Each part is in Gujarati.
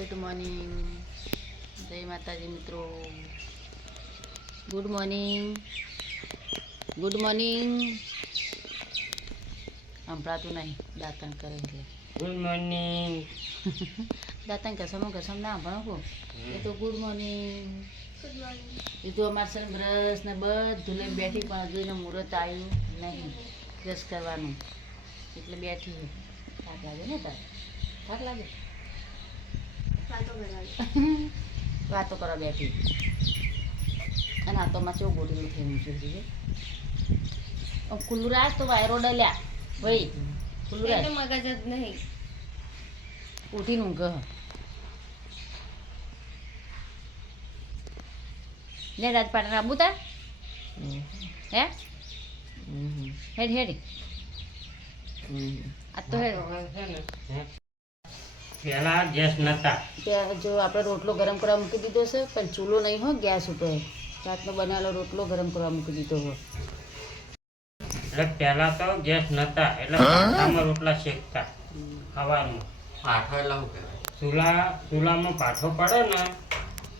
ગુડ મોર્નિંગ, જય માતાજી મિત્રો. Good morning, good morning. સંભળાતું નહીં, દાંતણ કરે એટલે ગુડ મોર્નિંગ. દાંતણ કસમ કસમ ના ભણો એ તો ગુડ મોર્નિંગ. એ તો અમારે સર બ્રશ ને બધું લઈને બેઠી, પણ હજુ એનું મુહૂર્ત આવ્યું નહીં બ્રશ કરવાનું, એટલે બેઠી. થાક લાગે ને તાર? થાક લાગે? વાતો કરવા બેઠી. અને આ તો માં ચેવું ગોઠવેલું થયું છે. ખુલ્લું રાખ તો વાયરો ડલ્યા ભાઈ, ખુલ્લું રાખ. મગજ જ નહીં. ઉઠીને ઊંઘ લે રાજપાટણ આબુ તાર હે હેડ હેડ આ તો હેડ. પેલા ગેસ નતા, જો આપણે રોટલો ગરમ કરવા મૂકી દીધો છે, પણ ચૂલો નહીં હોય, ગેસ ઉપર રાતનો બનાવેલો રોટલો ગરમ કરવા મૂકી દીધો હોય. એટલે પેલા તો ગેસ નતા, એટલે પાઠામાં રોટલા શેકતા સવારમાં. પાઠો એટલે શું કહેવાય? ચૂલામાં પાઠો પડે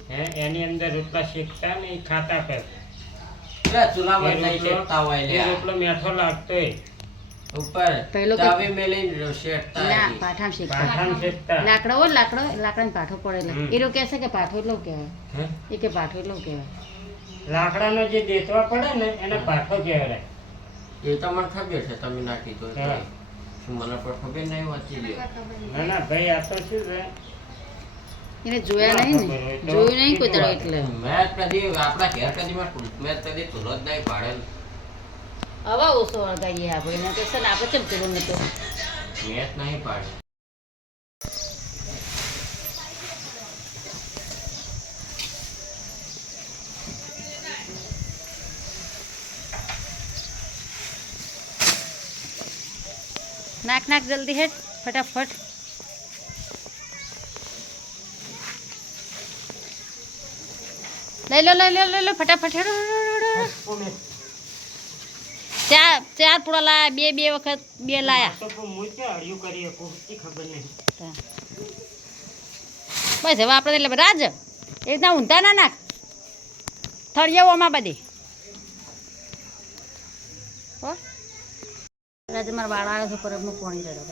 ને એની અંદર રોટલા શેકતા ને એ ખાતા પહેલા. એટલે ચૂલામાં નહીં શેકતા હોય એ લ્યા. રોટલો મેઠો લાગતો ઉપર પહેલો કે- ચાવી મેલીને શેકતા ના હજી. પાઠામાં શેકતા. પાઠામાં શેકતા. લાકડો હોય, લાકડાને પાઠો પડેલો. હમ. એ લોકો કહેશે કે પાઠો એટલો કહેવાય, હે? એ કે પાઠો એટલો કહેવાય. લાકડાનો જે દેતવા પડે ને એને પાઠો કહેવાય. એ તો મને ખબર છે, તમે ના કીધું એટલે. હા. શું મને પણ ખબર નહીં વાંચી લે. ના ના ભાઈ, આ તો શું છે, એને જોયા નહીં ને, જોયું નહીં કોઈ તરફ એટલે. મેં કદી આપણા ઘેર કદી મેં કદી ચૂલો જ નહીં પાડેલ. હવે ઓછો વળગાડીએ આપણે એને કહેશે ને આપણે ચમ ચૂલો નતો. મેં જ નહીં પાડેલ. નાખ નાખ જલ્દી હેડ ફટાફટ. લઈ લો લઈ લો લઈ લો ફટાફટ હેડો ચાર પૂળા લાયા, બે વખત બે લાયા. તો પણ હું ક્યાં હળિયું કરી શકું એ ખબર નહીં. બસ હવે આપણે એટલે રાજ એ રીતના ઊંધા ના નાખ, થળિયાઓ આમાં બધી હો. આજે મારા વાળા આવે છે, પરબનું પાણી રેડો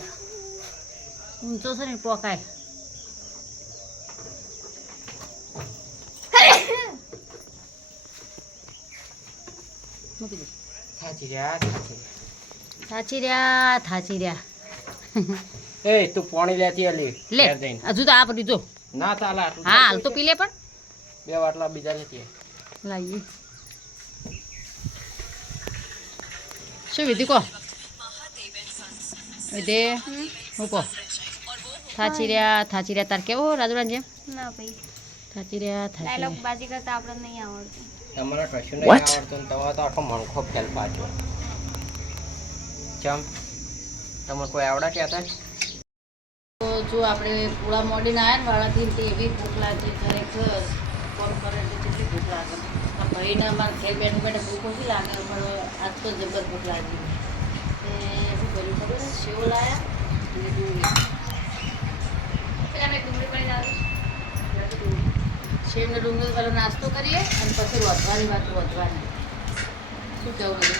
ઊંચો છે ને પોકાય. મૂકી દે. થાચી રહ્યા. થાચી રહ્યા. એ તું પાણી લેતી આલી લે ઘેર જઈને. હજુ તો આ પડી જો. ના ચાલે આટલું. હા હાલ તો પી લે પણ બે વાટલા બીજા લેતી આય. લાવીએ. શું વિધિ કહો વિધિ હું કહો. થાચી રહ્યા તાર કેવો રાજુરાન જેમ ના ભાઈ, થાચી રહ્યા. ડાયલોગ બાજી કરતા આપણે નહીં આવડતું. તમારે કશું નહીં આવડતું ને તમારે તો આખો મણખો ફેલ પાછો. ચમ તમારે કોઈ આવડા કહેતા? તો જો આપણે પૂળા મોડીને આવ્યા ને વાળાથી તે એવી ભૂખ લાગે ખરેખર. કોમ કરે એટલે કેટલી ભૂખ લાગે. આ ભાઈને અમારે ઘેર બેઠે બેઠે ભૂખ ઓછી લાગે, પણ આજ તો જબર ભૂખ લાગી. એ શું કર્યું ખબર છે? સેવ લાયા અને ડુંગળી. સેવ ને ડુંગળી વાળો નાસ્તો કરીએ અને પછી વધવાની વાત વધવાની. શું કહેવું બધું?